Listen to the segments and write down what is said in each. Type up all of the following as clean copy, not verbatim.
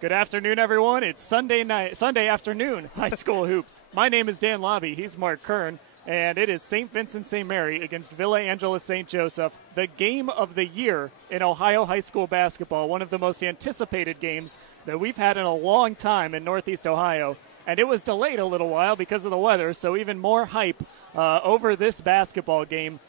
Good afternoon, everyone. It's Sunday afternoon, high school hoops. My name is Dan Lobby. He's Mark Kern, and it is St. Vincent-St. Mary against Villa Angela St. Joseph, the game of the year in Ohio high school basketball, one of the most anticipated games that we've had in a long time in Northeast Ohio. And it was delayed a little while because of the weather, so even more hype over this basketball game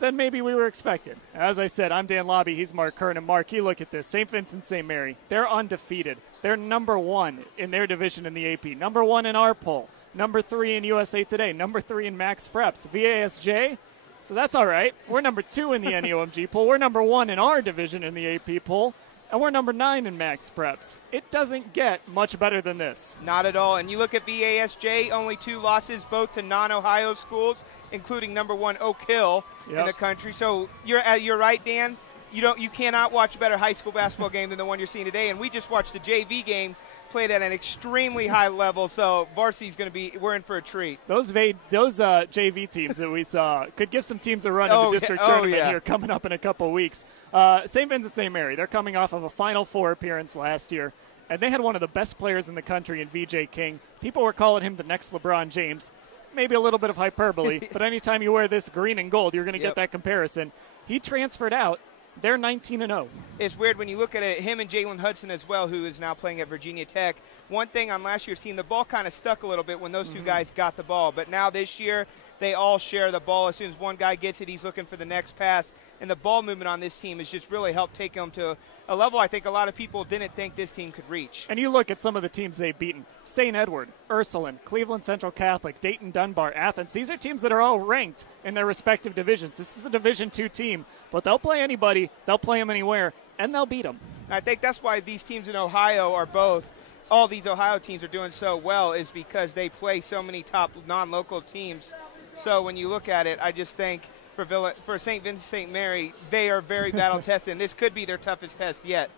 than maybe we were expecting. As I said, I'm Dan Lobby. He's Mark Kern. And Mark, you look at this. St. Vincent-St. Mary, they're undefeated. They're number one in their division in the AP, number one in our poll, number 3 in USA Today, number 3 in Max Preps. VASJ, so that's all right. We're number 2 in the NEOMG poll. We're number 1 in our division in the AP poll. And we're number 9 in Max Preps. It doesn't get much better than this. Not at all. And you look at VASJ, only 2 losses, both to non-Ohio schools, including number 1 Oak Hill in the country. So you're right, Dan. You cannot watch a better high school basketball game than the one you're seeing today. And we just watched the JV game played at an extremely high level. So varsity's going to be, we're in for a treat. Those JV teams that we saw could give some teams a run in the district tournament here coming up in a couple weeks. St. Vincent-St. Mary, they're coming off of a Final Four appearance last year, and they had one of the best players in the country in VJ King. People were calling him the next LeBron James. Maybe a little bit of hyperbole, but anytime you wear this green and gold, you're going to get that comparison. He transferred out. They're 19-0. It's weird when you look at it, him and Jalen Hudson as well, who is now playing at Virginia Tech. One thing on last year's team, the ball kind of stuck a little bit when those two guys got the ball. But now this year, they all share the ball. As soon as one guy gets it, he's looking for the next pass. And the ball movement on this team has just really helped take them to a level I think a lot of people didn't think this team could reach. And you look at some of the teams they've beaten. St. Edward, Ursuline, Cleveland Central Catholic, Dayton Dunbar, Athens. These are teams that are all ranked in their respective divisions. This is a Division II team, but they'll play anybody, they'll play them anywhere, and they'll beat them. And I think that's why these teams in Ohio are both, all these Ohio teams are doing so well, is because they play so many top non-local teams. So when you look at it, I just think for St. Vincent-St. Mary, they are very battle-tested, and this could be their toughest test yet.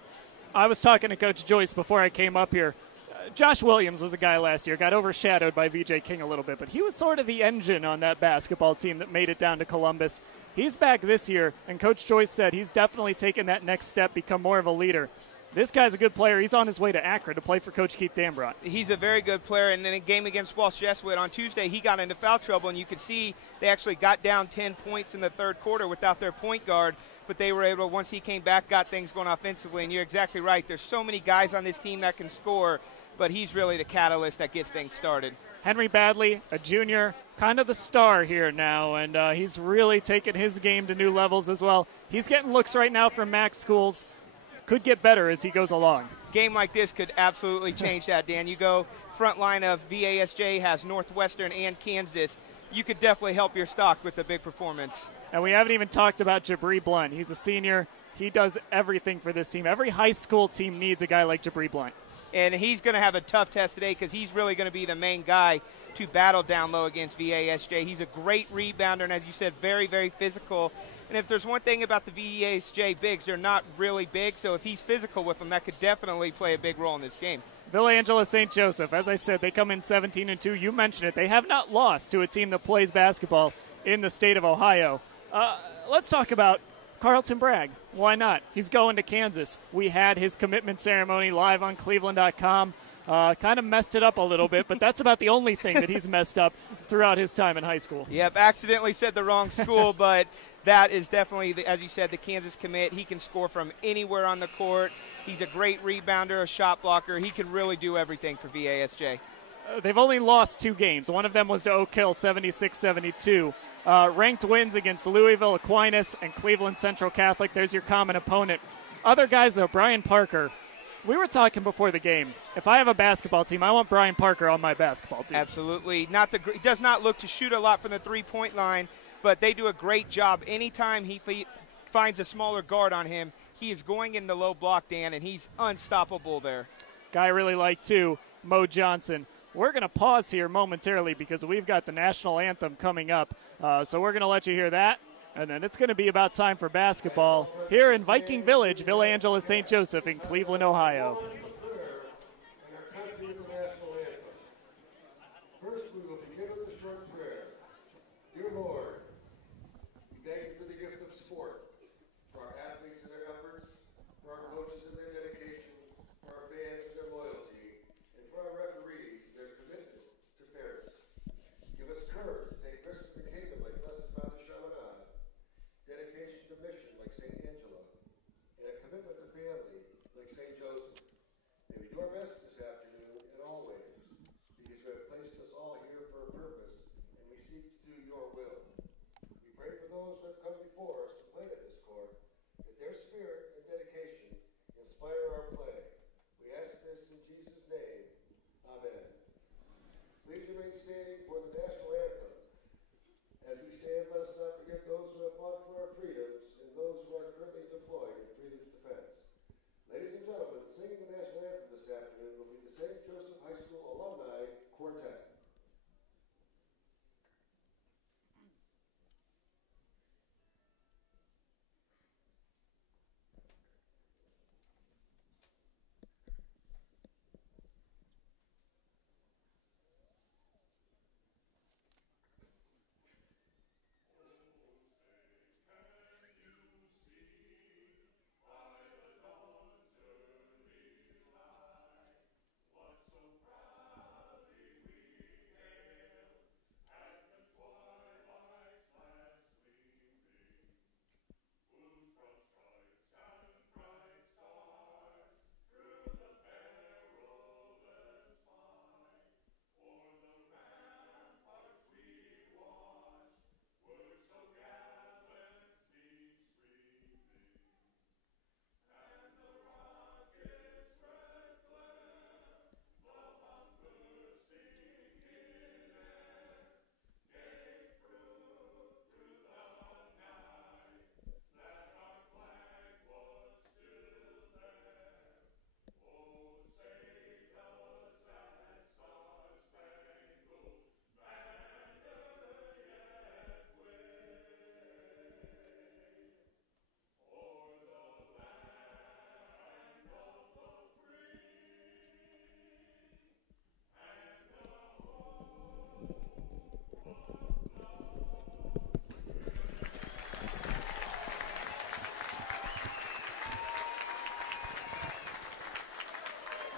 I was talking to Coach Joyce before I came up here. Josh Williams was a guy last year, got overshadowed by VJ King a little bit, but he was sort of the engine on that basketball team that made it down to Columbus. He's back this year, and Coach Joyce said he's definitely taken that next step, become more of a leader. This guy's a good player. He's on his way to Akron to play for Coach Keith Dambrot. He's a very good player, and then in a game against Walsh Jesuit on Tuesday, he got into foul trouble, and you could see they actually got down 10 points in the third quarter without their point guard, but they were able, once he came back, got things going offensively, and you're exactly right. There's so many guys on this team that can score, but he's really the catalyst that gets things started. Henry Badley, a junior, kind of the star here now, and he's really taken his game to new levels as well. He's getting looks right now from Max schools. Could get better as he goes along. Game like this could absolutely change that, Dan. You go front line of VASJ has Northwestern and Kansas. You could definitely help your stock with a big performance. And we haven't even talked about Jabri Blunt. He's a senior. He does everything for this team. Every high school team needs a guy like Jabri Blunt. And he's going to have a tough test today because he's really going to be the main guy to battle down low against VASJ. He's a great rebounder, and as you said, very, very physical. And if there's one thing about the VASJ bigs, they're not really big, so if he's physical with them, that could definitely play a big role in this game. Villa Angela St. Joseph, as I said, they come in 17-2. You mentioned it. They have not lost to a team that plays basketball in the state of Ohio. Let's talk about Carlton Bragg. Why not? He's going to Kansas. We had his commitment ceremony live on cleveland.com. Kind of messed it up a little bit, but that's about the only thing that he's messed up throughout his time in high school. Yep, accidentally said the wrong school, but that is definitely, as you said, the Kansas commit. He can score from anywhere on the court. He's a great rebounder, a shot blocker. He can really do everything for VASJ. They've only lost 2 games. One of them was to Oak Hill, 76-72. Ranked wins against Louisville, Aquinas, and Cleveland Central Catholic. There's your common opponent. Other guys, though, Brian Parker. We were talking before the game. If I have a basketball team, I want Brian Parker on my basketball team. Absolutely. He does not look to shoot a lot from the three-point line, but they do a great job. Anytime he finds a smaller guard on him, he is going in the low block, Dan, and he's unstoppable there. Guy I really like, too, Mo Johnson. We're going to pause here momentarily because we've got the national anthem coming up. So we're going to let you hear that. And then it's going to be about time for basketball here in Viking Village, Villa Angela St. Joseph in Cleveland, Ohio. First, we will begin with a short prayer. Dear Lord, we thank you for the gift of sport, for our athletes and their efforts, for our coaches and their dedication, for our fans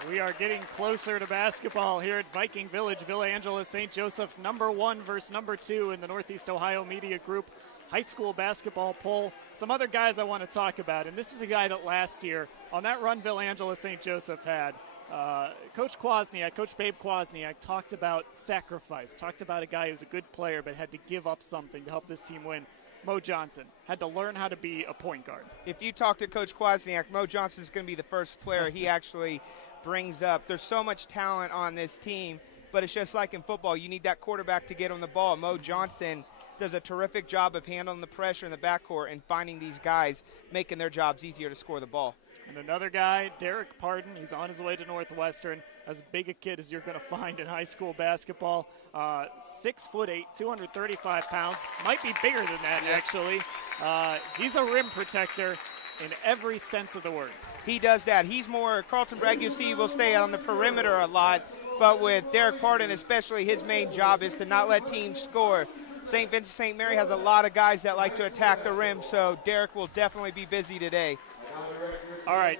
We are getting closer to basketball here at Viking Village. Villa Angela St. Joseph, #1 versus #2 in the Northeast Ohio Media Group high school basketball poll. Some other guys I want to talk about, and this is a guy that last year, on that run Villa Angela St. Joseph had, Coach Babe Kwasniak talked about sacrifice, talked about a guy who's a good player but had to give up something to help this team win. Mo Johnson had to learn how to be a point guard. If you talk to Coach Kwasniak, Mo Johnson's going to be the first player he actually brings up. There's so much talent on this team, but it's just like in football. You need that quarterback to get on the ball. Mo Johnson does a terrific job of handling the pressure in the backcourt and finding these guys, making their jobs easier to score the ball. And another guy, Derek Pardon, he's on his way to Northwestern. As big a kid as you're going to find in high school basketball. 6'8", 235 pounds. Might be bigger than that, actually. He's a rim protector in every sense of the word. He does that. He's more, Carlton Bragg, you see, will stay on the perimeter a lot. But with Derek Pardon especially, his main job is to not let teams score. St. Vincent-St. Mary has a lot of guys that like to attack the rim, so Derek will definitely be busy today. All right,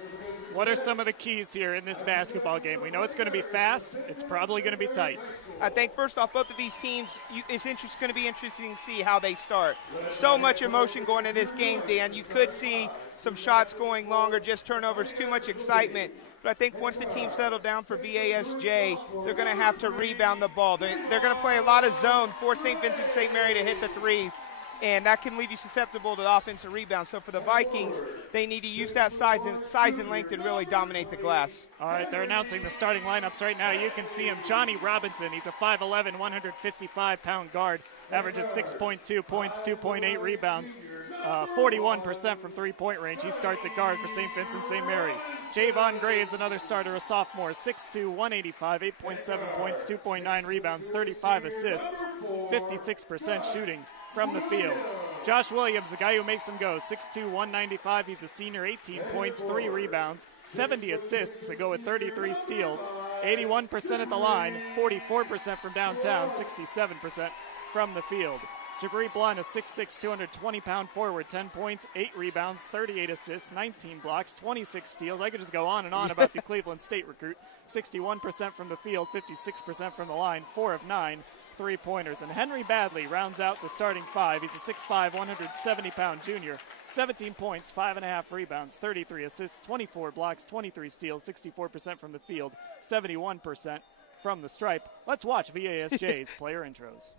what are some of the keys here in this basketball game? We know it's going to be fast. It's probably going to be tight. I think, first off, both of these teams, it's going to be interesting to see how they start. So much emotion going into this game, Dan. You could see some shots going longer, just turnovers, too much excitement. But I think once the team settle down for VASJ, they're going to have to rebound the ball. They're going to play a lot of zone for St. Vincent-St. Mary to hit the threes, and that can leave you susceptible to the offensive rebound. So for the Vikings, they need to use that size and length and really dominate the glass. All right, they're announcing the starting lineups right now. You can see him, Johnny Robinson. He's a 5'11", 155-pound guard, averages 6.2 points, 2.8 rebounds, 41% from three-point range. He starts at guard for St. Vincent-St. Mary. Javon Graves, another starter, a sophomore, 6'2", 185, 8.7 points, 2.9 rebounds, 35 assists, 56% shooting from the field. Josh Williams, the guy who makes them go, 6'2", 195. He's a senior, 18 points, 3 rebounds, 70 assists to go with 33 steals, 81% at the line, 44% from downtown, 67% from the field. Jabri Blunt, a 6'6", 220-pound forward, 10 points, 8 rebounds, 38 assists, 19 blocks, 26 steals. I could just go on and on about the Cleveland State recruit. 61% from the field, 56% from the line, 4 of 9 three-pointers. And Henry Badley rounds out the starting five. He's a 6'5", 170-pound junior, 17 points, 5.5 rebounds, 33 assists, 24 blocks, 23 steals, 64% from the field, 71% from the stripe. Let's watch VASJ's player intros.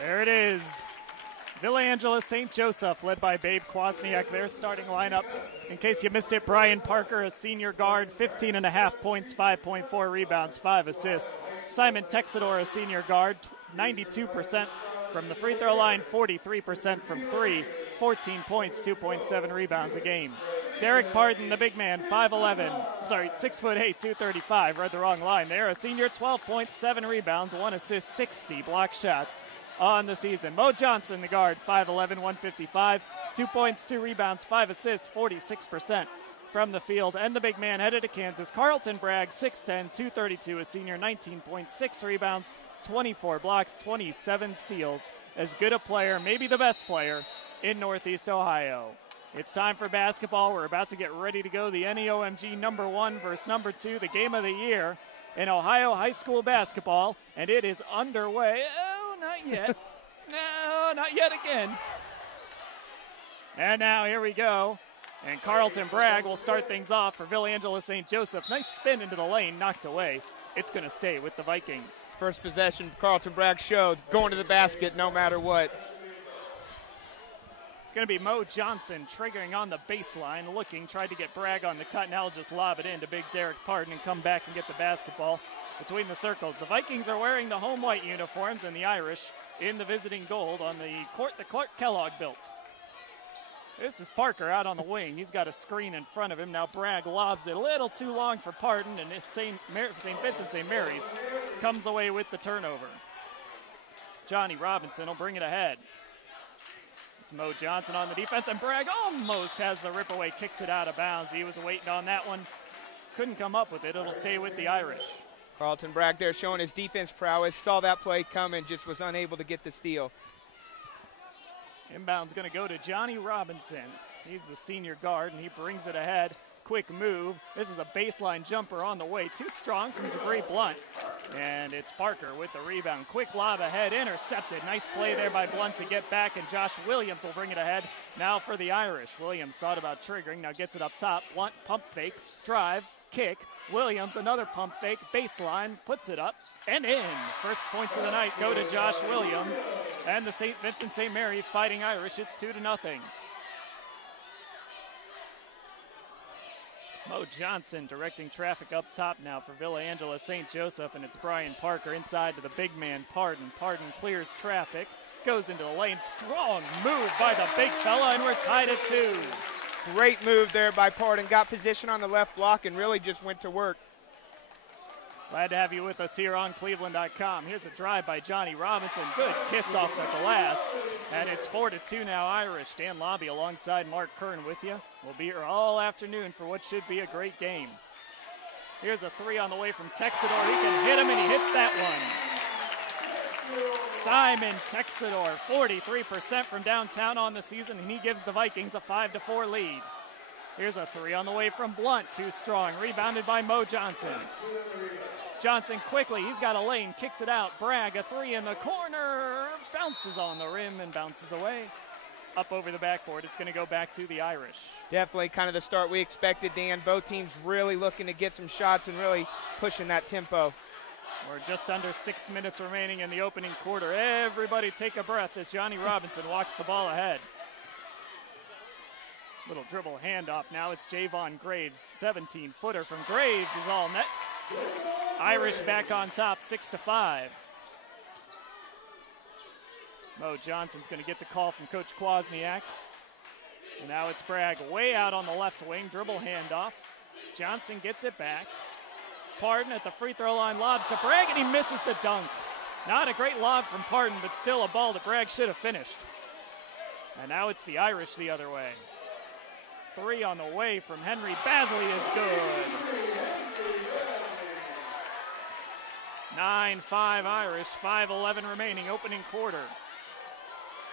There it is. Villa Angela St. Joseph, led by Babe Kwasniak, their starting lineup. In case you missed it, Brian Parker, a senior guard, 15.5 points, 5.4 rebounds, 5 assists. Simon Texador, a senior guard, 92% from the free throw line, 43% from three, 14 points, 2.7 rebounds a game. Derek Pardon, the big man, 6'8", 235, read the wrong line there. A senior, 12 points, 7 rebounds, 1 assist, 60 block shots on the season. Mo Johnson, the guard, 5'11", 155, 2 points, 2 rebounds, 5 assists, 46% from the field. And the big man headed to Kansas, Carlton Bragg, 6'10", 232, a senior, 19.6 rebounds, 24 blocks, 27 steals. As good a player, maybe the best player in Northeast Ohio. It's time for basketball. We're about to get ready to go. The NEOMG #1 versus #2, the game of the year in Ohio high school basketball, and it is underway. Oh, not yet. No, not yet again. And now here we go. And Carlton Bragg will start things off for Villa Angela St. Joseph. Nice spin into the lane, knocked away. It's going to stay with the Vikings. First possession, Carlton Bragg showed going to the basket no matter what. It's going to be Mo Johnson triggering on the baseline, tried to get Bragg on the cut. Now he'll just lob it in to big Derek Pardon and come back and get the basketball between the circles. The Vikings are wearing the home white uniforms and the Irish in the visiting gold on the court that Clark Kellogg built. This is Parker out on the wing. He's got a screen in front of him. Now Bragg lobs it a little too long for Pardon, and St. Vincent-St. Mary's comes away with the turnover. Johnny Robinson will bring it ahead. It's Mo Johnson on the defense, and Bragg almost has the rip away, kicks it out of bounds. He was waiting on that one. Couldn't come up with it. It'll stay with the Irish. Carlton Bragg there showing his defense prowess. Saw that play coming, just was unable to get the steal. Inbound's going to go to Johnny Robinson. He's the senior guard, and he brings it ahead. Quick move. This is a baseline jumper on the way. Too strong from Jabri Blunt. And it's Parker with the rebound. Quick lob ahead, intercepted. Nice play there by Blunt to get back, and Josh Williams will bring it ahead. Now for the Irish. Williams thought about triggering, now gets it up top. Blunt, pump fake, drive, kick. Williams, another pump fake, baseline, puts it up, and in. First points of the night go to Josh Williams. And the St. Vincent-St. Mary Fighting Irish, it's 2-0. Mo Johnson directing traffic up top now for Villa Angela St. Joseph, and it's Brian Parker inside to the big man Pardon. Pardon clears traffic, goes into the lane. Strong move by the big fella, and we're tied at 2. Great move there by Pardon. Got position on the left block and really just went to work. Glad to have you with us here on cleveland.com. Here's a drive by Johnny Robinson. Good kiss off the glass. And it's 4-2 now Irish. Dan Lobby alongside Mark Kern with you. We'll be here all afternoon for what should be a great game. Here's a three on the way from Texador. He can hit him, and he hits that one. Simon Texador, 43% from downtown on the season, and he gives the Vikings a 5-4 lead. Here's a three on the way from Blunt. Too strong. Rebounded by Mo Johnson. Johnson quickly, he's got a lane, kicks it out. Bragg, a three in the corner, bounces on the rim and bounces away. Up over the backboard, it's going to go back to the Irish. Definitely kind of the start we expected, Dan. Both teams really looking to get some shots and really pushing that tempo. We're just under 6 minutes remaining in the opening quarter. Everybody take a breath as Johnny Robinson walks the ball ahead. Little dribble handoff now. It's Javon Graves, 17-footer from Graves is all net. Irish back on top, 6-5. Mo Johnson's going to get the call from Coach Kwasniak. And now it's Bragg way out on the left wing, dribble handoff. Johnson gets it back. Pardon at the free throw line, lobs to Bragg, and he misses the dunk. Not a great lob from Pardon, but still a ball that Bragg should have finished. And now it's the Irish the other way. Three on the way from Henry Badley is good. 9-5 Irish, 5:11 remaining, opening quarter.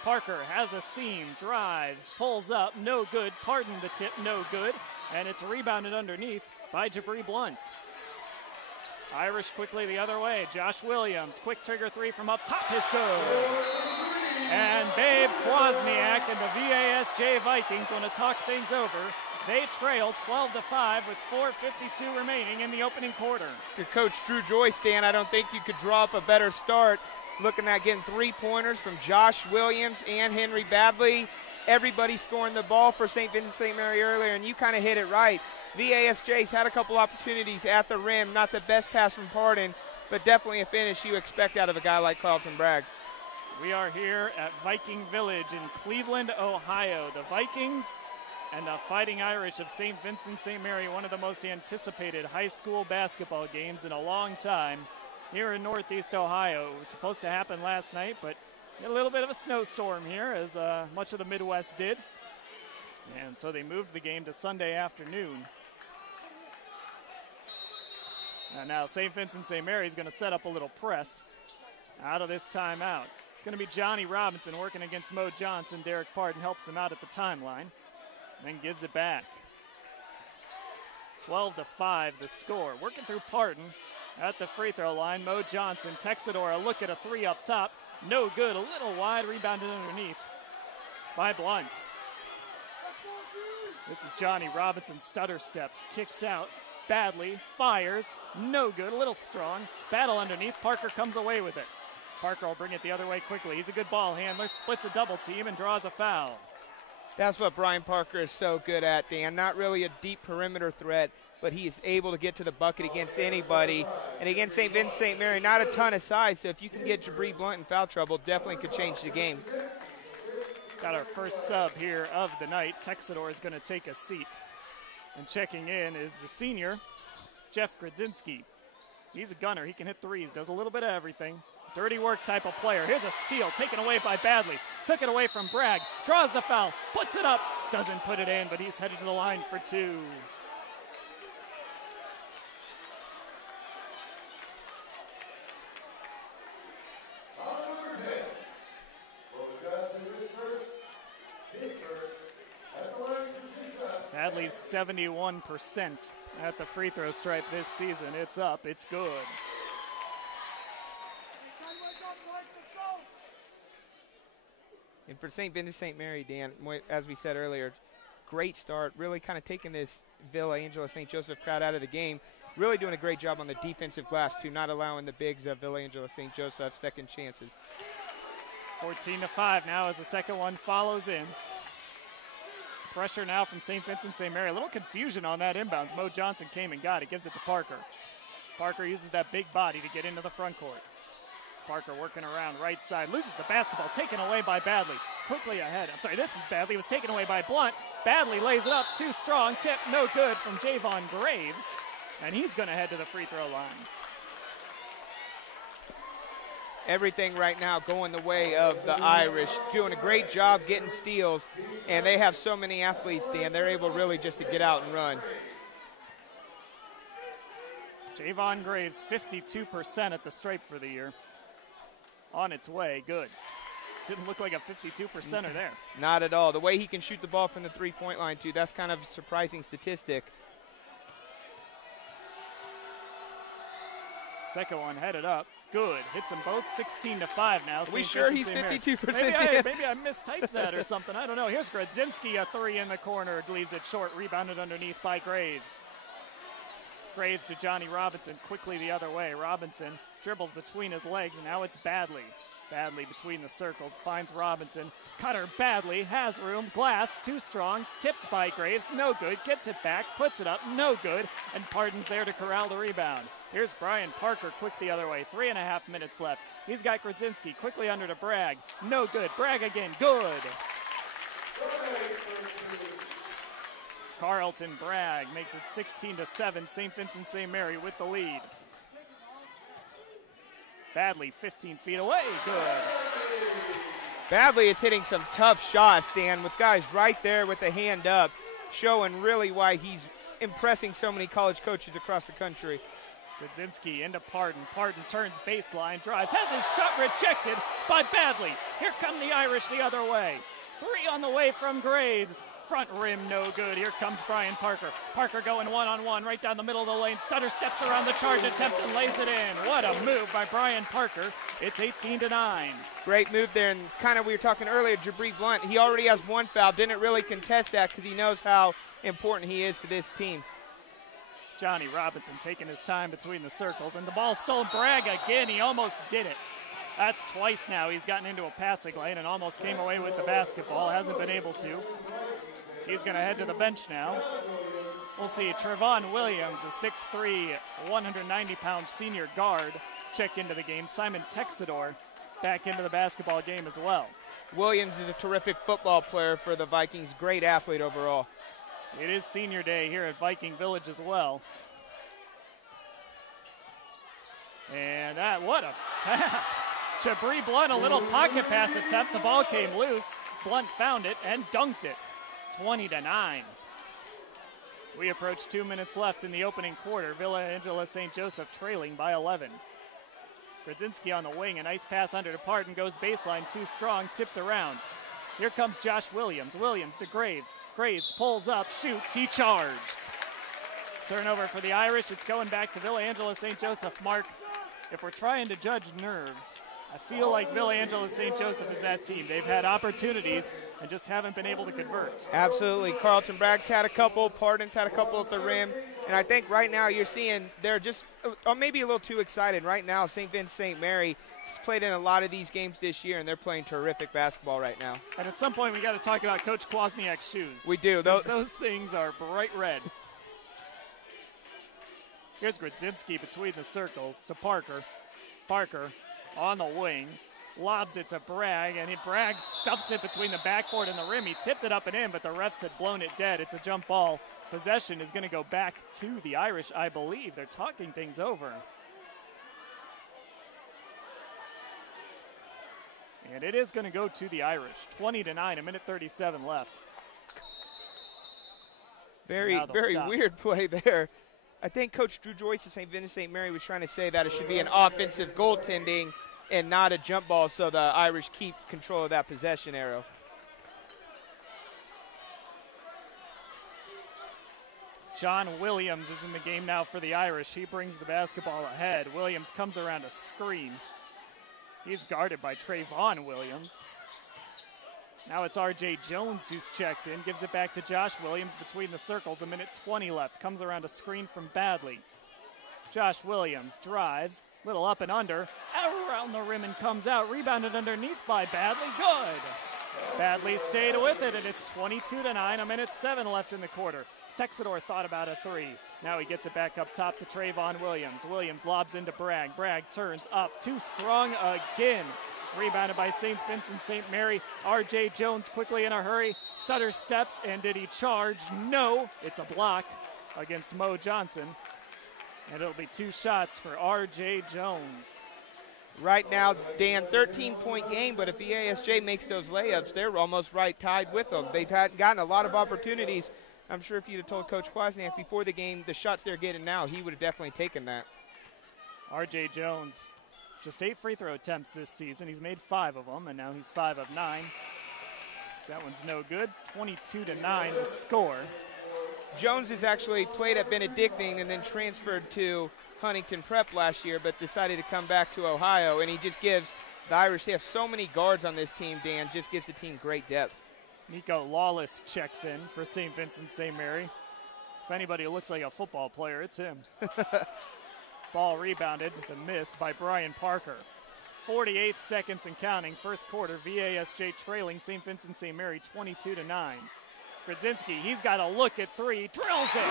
Parker has a seam, drives, pulls up, no good. Pardon the tip, no good. And it's rebounded underneath by Jabri Blunt. Irish quickly the other way. Josh Williams, quick trigger three from up top is good. And Babe Kwasniak and the VASJ Vikings want to talk things over. They trail 12-5 with 4:52 remaining in the opening quarter. Your coach Drew Joyce, Dan, I don't think you could draw up a better start. looking at getting 3-pointers from Josh Williams and Henry Badley. Everybody scoring the ball for St. Vincent-St. Mary earlier, and you kind of hit it right. VASJ's had a couple opportunities at the rim. Not the best pass from Pardon, but definitely a finish you expect out of a guy like Carlton Bragg. We are here at Viking Village in Cleveland, Ohio. The Vikings and the Fighting Irish of St. Vincent-St. Mary, one of the most anticipated high school basketball games in a long time here in Northeast Ohio. It was supposed to happen last night, but a little bit of a snowstorm here, as much of the Midwest did. And so they moved the game to Sunday afternoon. And now St. Vincent-St. Mary is going to set up a little press out of this timeout. It's going to be Johnny Robinson working against Mo Johnson. Derek Pardon helps him out at the timeline, then gives it back. 12-5 the score. Working through Pardon at the free throw line. Mo Johnson, Texador, a look at a three up top. No good, a little wide, rebounded underneath by Blunt. This is Johnny Robinson, stutter steps, kicks out, Badley, fires, no good, a little strong. Battle underneath, Parker comes away with it. Parker will bring it the other way quickly. He's a good ball handler, splits a double team and draws a foul. That's what Brian Parker is so good at, Dan. Not really a deep perimeter threat, but he is able to get to the bucket against anybody. And against St. Vincent-St. Mary, not a ton of size, so if you can get Jabri Blunt in foul trouble, definitely could change the game. Got our first sub here of the night. Texador is going to take a seat. And checking in is the senior, Jeff Grodzinski. He's a gunner. He can hit threes, does a little bit of everything. Dirty work type of player. Here's a steal, taken away by Badley. Took it away from Bragg, draws the foul, puts it up, doesn't put it in, but he's headed to the line for two. Badley's 71% at the free throw stripe this season. It's up, it's good. And for St. Vincent-St. Mary, Dan, as we said earlier, great start, really kind of taking this Villa Angela St. Joseph crowd out of the game. Really doing a great job on the defensive glass, too, not allowing the bigs of Villa Angela St. Joseph second chances. 14-5 now as the second one follows in. Pressure now from St. Vincent-St. Mary. A little confusion on that inbounds. Mo Johnson came and got it, gives it to Parker. Parker uses that big body to get into the front court. Parker working around right side, loses the basketball, taken away by Badley. Quickly ahead, I'm sorry, this is Badley, it was taken away by Blunt. Badley lays it up, too strong, tip, no good from Javon Graves. And he's gonna head to the free throw line. Everything right now going the way of the Irish, doing a great job getting steals, and they have so many athletes, Dan, they're able really just to get out and run. Javon Graves, 52% at the stripe for the year. On its way, good. Didn't look like a 52%er there. Not at all. The way he can shoot the ball from the three-point line, too, that's kind of a surprising statistic. Second one headed up. Good. Hits them both 16-5 now. Are we sure he's 52%? Maybe I mistyped that or something. I don't know. Here's Grodzinski, a three in the corner. Leaves it short. Rebounded underneath by Graves. Graves to Johnny Robinson. Quickly the other way. Robinson dribbles between his legs. And now it's Badley. Badley between the circles. Finds Robinson. Cutter Badley. Has room. Glass. Too strong. Tipped by Graves. No good. Gets it back. Puts it up. No good. And Pardon's there to corral the rebound. Here's Brian Parker, quick the other way. 3.5 minutes left. He's got Grodzinski quickly under to Bragg. No good. Bragg again. Good. Carlton Bragg makes it 16-7. St. Vincent-St. Mary with the lead. Badley 15 feet away. Good. Badley is hitting some tough shots, Dan, with guys right there with the hand up, showing really why he's impressing so many college coaches across the country. Grodzinski into Pardon. Pardon turns baseline, drives, has his shot rejected by Badley. Here come the Irish the other way. Three on the way from Graves. Front rim, no good. Here comes Brian Parker. Parker going one-on-one right down the middle of the lane. Stutter steps around the charge attempt and lays it in. What a move by Brian Parker. It's 18-9. Great move there, and kind of we were talking earlier, Jabri Blunt, he already has one foul. Didn't really contest that because he knows how important he is to this team. Johnny Robinson taking his time between the circles, and the ball stolen. Bragg again. He almost did it. That's twice now he's gotten into a passing lane and almost came away with the basketball. Hasn't been able to. He's going to head to the bench now. We'll see Trevon Williams, a 6'3", 190-pound senior guard, check into the game. Simon Texador back into the basketball game as well. Williams is a terrific football player for the Vikings. Great athlete overall. It is senior day here at Viking Village as well. And what a pass. Jabri Blunt, a little pocket pass attempt. The ball came loose. Blunt found it and dunked it. 20-9. We approach 2 minutes left in the opening quarter. Villa Angela St. Joseph trailing by 11. Grodzinski on the wing, a nice pass under to Parton, goes baseline, too strong, tipped around. Here comes Josh Williams. Williams to Graves. Graves pulls up, shoots, he charged. Turnover for the Irish. It's going back to Villa Angela St. Joseph. Mark, if we're trying to judge nerves, I feel like Villa Angela St. Joseph is that team. They've had opportunities and just haven't been able to convert. Absolutely. Carlton Bragg's had a couple. Parton's had a couple at the rim. And I think right now you're seeing they're just maybe a little too excited. Right now, St. Vincent-St-Mary has played in a lot of these games this year, and they're playing terrific basketball right now. And at some point, we got to talk about Coach Kwasniak's shoes. We do. Those things are bright red. Here's Grodzinski between the circles to Parker. Parker on the wing, lobs it to Bragg, and Bragg stuffs it between the backboard and the rim. He tipped it up and in, but the refs had blown it dead. It's a jump ball. Possession is going to go back to the Irish, I believe. They're talking things over. And it is going to go to the Irish. 20-9, a minute 37 left. Very weird play there. I think Coach Drew Joyce of St. Vincent-St-Mary was trying to say that it should be an offensive goaltending and not a jump ball, so the Irish keep control of that possession arrow. John Williams is in the game now for the Irish. He brings the basketball ahead. Williams comes around a screen. He's guarded by Trayvon Williams. Now it's R.J. Jones who's checked in. Gives it back to Josh Williams between the circles. A minute 20 left. Comes around a screen from Badley. Josh Williams drives. Little up and under. Around the rim and comes out. Rebounded underneath by Badley. Good. Badley stayed with it, and it's 22-9. A minute 7 left in the quarter. Texador thought about a three. Now he gets it back up top to Trayvon Williams. Williams lobs into Bragg. Bragg turns up. Too strong again. Rebounded by St. Vincent-St-Mary. R.J. Jones quickly in a hurry. Stutter steps, and did he charge? No. It's a block against Mo Johnson. And it'll be 2 shots for R.J. Jones. Right now, Dan, 13-point game, but if EASJ makes those layups, they're almost right tied with them. They've gotten a lot of opportunities. I'm sure if you'd have told Coach Kwasniak before the game the shots they're getting now, he would have definitely taken that. R.J. Jones, just 8 free throw attempts this season. He's made 5 of them, and now he's 5 of 9. So that one's no good. 22-9 the score. Jones has actually played at Benedictine and then transferred to Huntington Prep last year, but decided to come back to Ohio, and he just gives the Irish, they have so many guards on this team, Dan, just gives the team great depth. Nico Lawless checks in for St. Vincent-St-Mary. If anybody looks like a football player, it's him. Ball rebounded, the miss by Brian Parker. 48 seconds and counting, first quarter, VASJ trailing St. Vincent-St-Mary 22-9. Grodzinski, he's got a look at 3, drills it!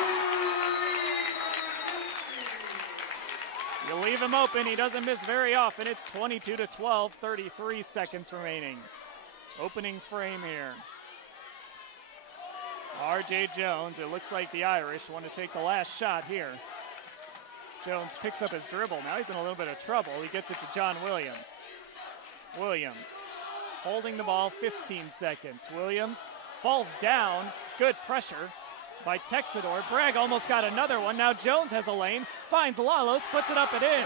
You leave him open, he doesn't miss very often. It's 22-12, 33 seconds remaining. Opening frame here. R.J. Jones, it looks like the Irish want to take the last shot here. Jones picks up his dribble. Now he's in a little bit of trouble. He gets it to John Williams. Williams holding the ball 15 seconds. Williams falls down. Good pressure by Texador. Bragg almost got another one. Now Jones has a lane. Finds Lalos, puts it up and in.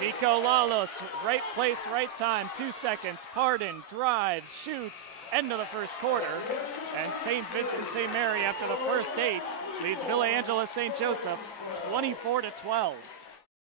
Nico Lalos, right place, right time, 2 seconds. Pardon, drives, shoots, end of the first quarter. And St. Vincent-St-Mary, after the first 8, leads Villa Angela St. Joseph 24-12.